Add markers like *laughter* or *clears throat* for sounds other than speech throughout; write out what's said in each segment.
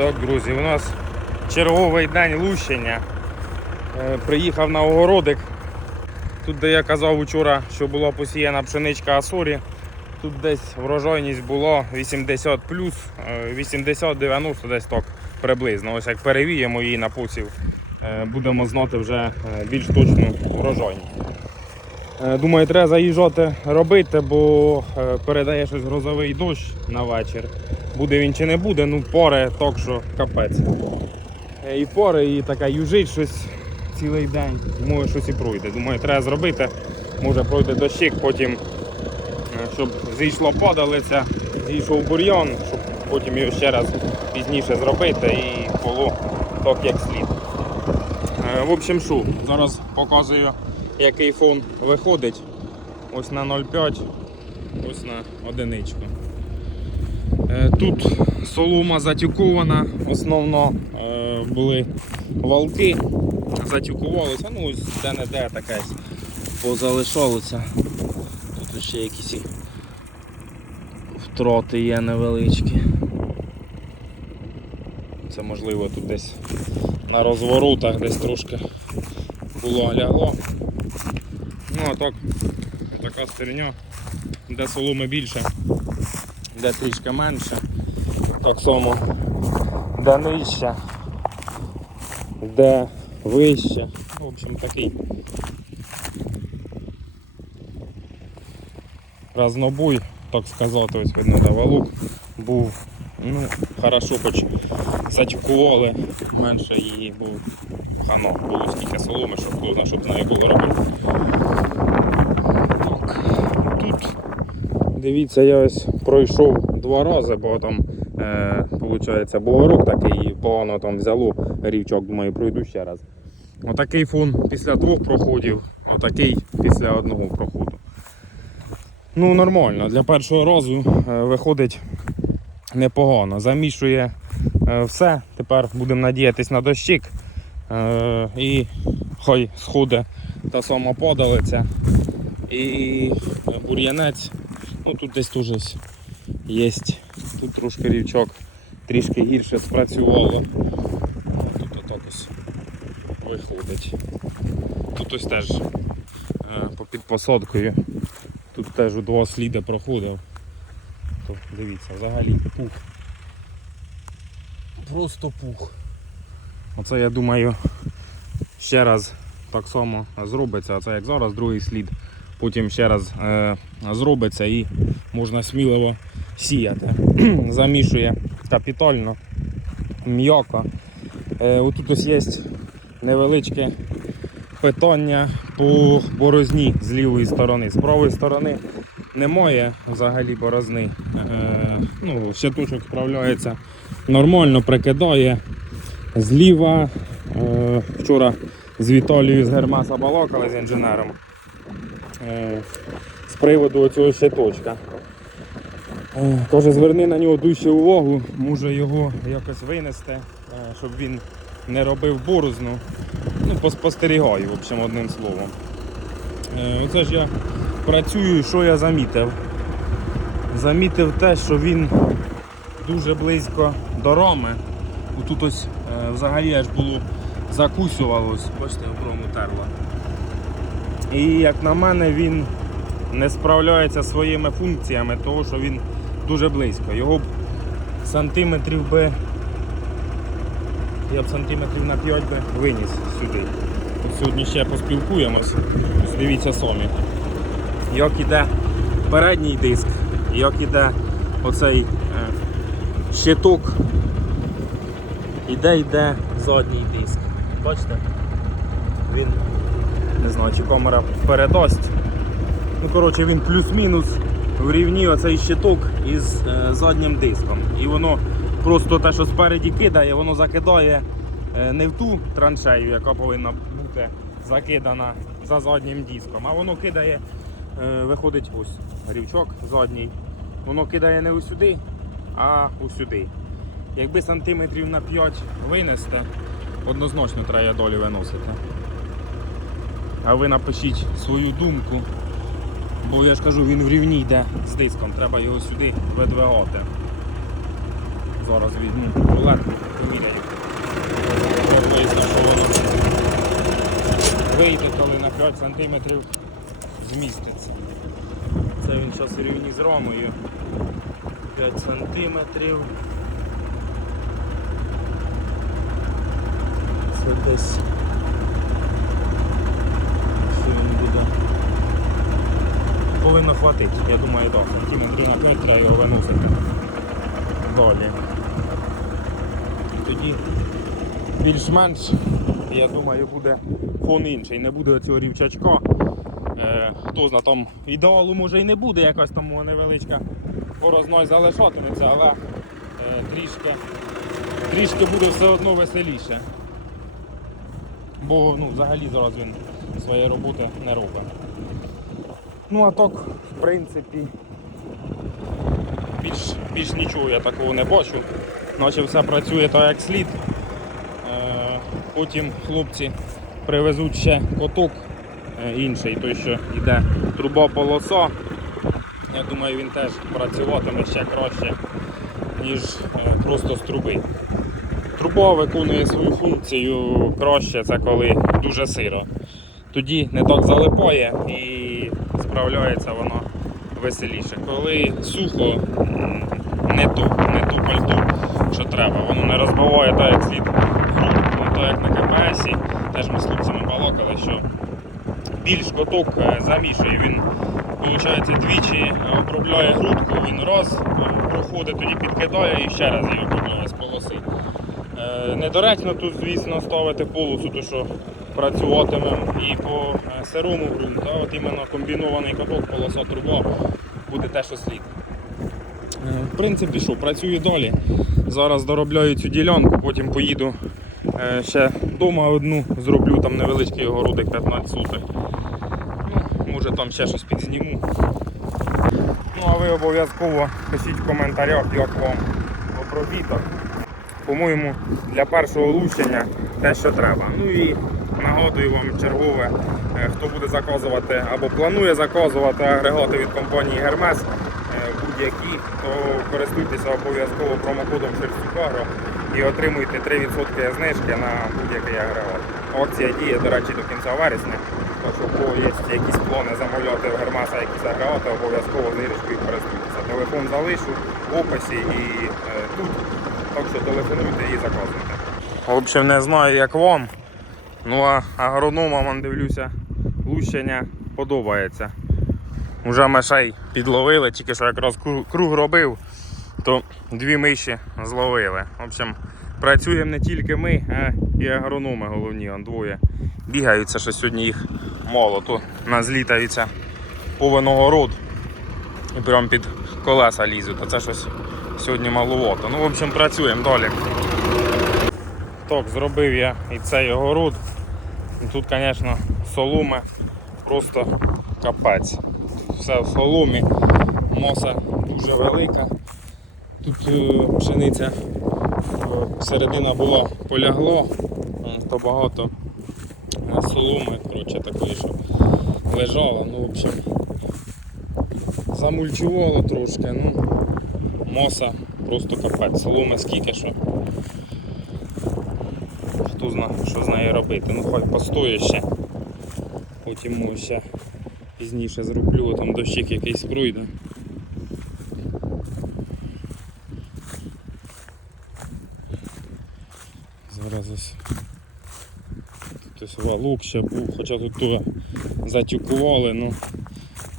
Так, друзі, у нас черговий день лущення. Е, Приїхав на огородик. Тут, де я казав вчора, що була посіяна пшеничка Асорі, тут десь врожайність було 80 плюс, 80-90 десь так приблизно. Ось як перевіємо її на посів, е, будемо знати вже е, більш точну врожайність. Е, Думаю, треба заїжджати робити, бо е, передає щось грозовий дощ на вечір. Буде він чи не буде, ну пори так, що капець. Е, І пори, і така южить щось цілий день. Може щось і пройде. Думаю, треба зробити. Може пройде дощик, потім, е, щоб зійшло падалиця, зійшов бур'ян, щоб потім його ще раз пізніше зробити і було так, як слід. Е, В общем, що, зараз показую, який фон виходить. Ось на 0,5, ось на одиничку. Е, Тут солома затюкована, основно е, були валки, затюкувалися, ну ось де-не-де таке позалишалося. Тут ще якісь втроти є невеличкі. Це можливо тут десь на розворотах десь трошки було лягло. Ну а так, така стерня, де соломи більше, де трішки менше. Так само де нижче, де вище. В общем такий разнобой, так сказати, ось видно, де був. Ну, хорошо, хоч затюкували, менше її був хано, було стільки соломи, щоб щоб з нею було робити. Так, тут дивіться, я ось пройшов два рази, бо там, е, виходить, бугорок такий, погано там взяло рівчок, думаю, пройду ще раз. Отакий фон після двох проходів, отакий після одного проходу. Ну, нормально, для першого разу е, виходить непогано. Замішує е, все. Тепер будемо надіятись на дощик. Е, і хай сходить та сама подалиця. І бур'янець. Ну тут десь теж є. Тут трошки рівчок трішки гірше спрацювало. А Тут отак ось виходить. Тут ось теж е, попід посадкою. Тут теж у два сліди проходив. То дивіться, взагалі пух. Просто пух. Оце я думаю ще раз так само зробиться. Оце як зараз другий слід. Потім ще раз е, зробиться і можна сміливо сіяти. *clears throat* Замішує капітально, м'яко. Е, отут ось є невеличке питання по борозні з лівої сторони. З правої сторони немає взагалі борозни. Е, ну, щиточок справляється нормально, прикидає. Зліва вчора з Віталією з Гермаса балакали з інженером з приводу цього щиточка. Е, Каже, зверни на нього дужче увагу, може його якось винести, е, щоб він не робив борозну. Ну, поспостерігаю, в общем, одним словом. Е, Оце ж я працюю, що я замітив. Замітив те, що він дуже близько до роми. Тут ось е, взагалі аж було закусювалось, бачите, оброму терло. І як на мене, він не справляється своїми функціями, тому що він дуже близько. Його б сантиметрів би, я б сантиметрів на 5 би виніс сюди. От сьогодні ще поспілкуємось. Дивіться самі. Як іде передній диск, як іде оцей е, щиток, іде йде задній диск. Бачите? Він не знаю, чи камера передасть. Ну, коротше, він плюс-мінус в рівні оцей щиток із е, заднім диском. І воно просто те, що спереді кидає, воно закидає е, не в ту траншею, яка повинна бути закидана за заднім диском, а воно кидає, е, виходить ось рівчок задній. Воно кидає не усюди, а усюди. Якби сантиметрів на 5 винести, однозначно треба долі виносити. А ви напишіть свою думку. Бо я ж кажу, він в рівні йде з диском, треба його сюди видвигати. зараз візьму рулетку, поміряю. Вийде, коли на 5 см зміститься. Це він зараз рівні з ромою. 5 сантиметрів. Це десь. Що він буде? Повинно хватити, я думаю, так. Сантиметрів на 5 треба його виносити. Далі. І тоді більш-менш, я думаю, буде фон інший. Не буде цього рівчачка. Е, хто зна там ідеалу може і не буде, якась там невеличка порозной залишатиметься, але е, трішки, трішки буде все одно веселіше. Бо ну, взагалі зараз він своєї роботи не робить. Ну а так, в принципі, більш, більш нічого я такого не бачу. Наче все працює так як слід. Е, Потім хлопці привезуть ще коток е, інший, той, що йде труба полоса. Я думаю, він теж працюватиме ще краще, ніж е, просто з труби. Труба виконує свою функцію краще, це коли дуже сиро. Тоді не так залипає і справляється воно веселіше. Коли сухо, не то, не то пальто, що треба. Воно не розбиває так, як слід грудку, так як на КПС. Теж ми з хлопцями балакали, що більш коток е, замішує. Він виходить двічі обробляє грудку, він раз е, проходить, тоді підкидає і ще раз її обробляє з полоси. Е, Недоречно тут, звісно, ставити полосу, тому що працюватимемо і по сирому ґрунту, а от іменно комбінований каток, полоса труба буде те, що слід. Е, В принципі, що, працюю далі. Зараз доробляю цю ділянку, потім поїду е, ще вдома одну, зроблю там невеличкий огородик 15 суток. Ну, може там ще щось підзніму. Ну а ви обов'язково пишіть в коментарях, як вам обробіток. По-моєму, для першого лущення те, що треба. Ну і нагадую вам чергове, е, хто буде заказувати або планує заказувати агрегати від компанії Hermes е, будь-які, то користуйтеся обов'язково промокодом Шерстюкагро і отримуйте 3% знижки на будь-який агрегат. Акція діє, до речі, до кінця вересня. Так у кого є якісь плани замовляти в Гермеса якісь агрегати, обов'язково знижкою користуйтеся. Телефон залишу в описі і е, тут. Так що телефонуйте і заказуйте. В общем, не знаю як вам. Ну а агрономам дивлюся, лущення подобається. Уже мишей підловили, тільки що якраз круг робив, то дві миші зловили. В общем, працюємо не тільки ми, а і агрономи головні, он двоє. Бігаються, що сьогодні їх мало, то назлітаються повен огород і прям під колеса лізуть, а це щось сьогодні маловато. Ну, в общем, працюємо далі. Так, зробив я і цей огород. Тут, звісно, соломи просто капець. Все в соломі, моса дуже велика. Тут е, пшениця е, середина була полягло, то багато е, соломи, коротше, такої, що лежало. Ну, в общем, замульчувало трошки, ну, моса просто капець. Соломи скільки що. Хто знає, що з нею робити. Ну хай постоє ще. Потім ще пізніше зроблю, там дощик якийсь пройде. Зараз ось тут ось валок ще був, хоча тут то затюкували, ну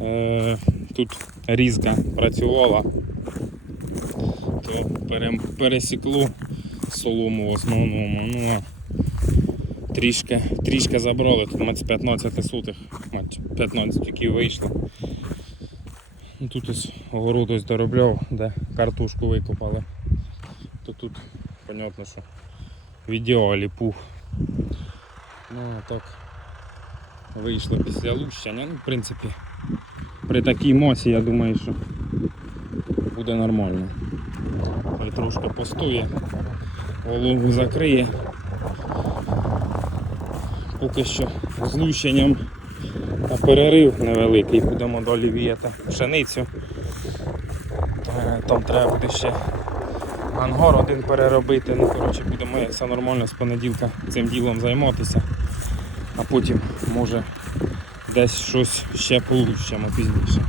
е, тут різка працювала, то пересікло солому в основному. Ну, трішки, трішки забрали, тут з 15 сутих, мать 15 тільки вийшло. Ну, тут ось огород ось доробляв, де картошку викопали. То тут, понятно, що в ідеалі пух. Ну а так вийшло після лущення. Ну, в принципі, при такій мосі я думаю, що буде нормально. Трошки постоє, вологу закриє. Поки що з лущенням на перерив невеликий, будемо далі віяти пшеницю. Е, Там треба буде ще ангар один переробити. Ну, коротше, будемо як все нормально з понеділка цим ділом займатися. А потім може десь щось ще получимо пізніше.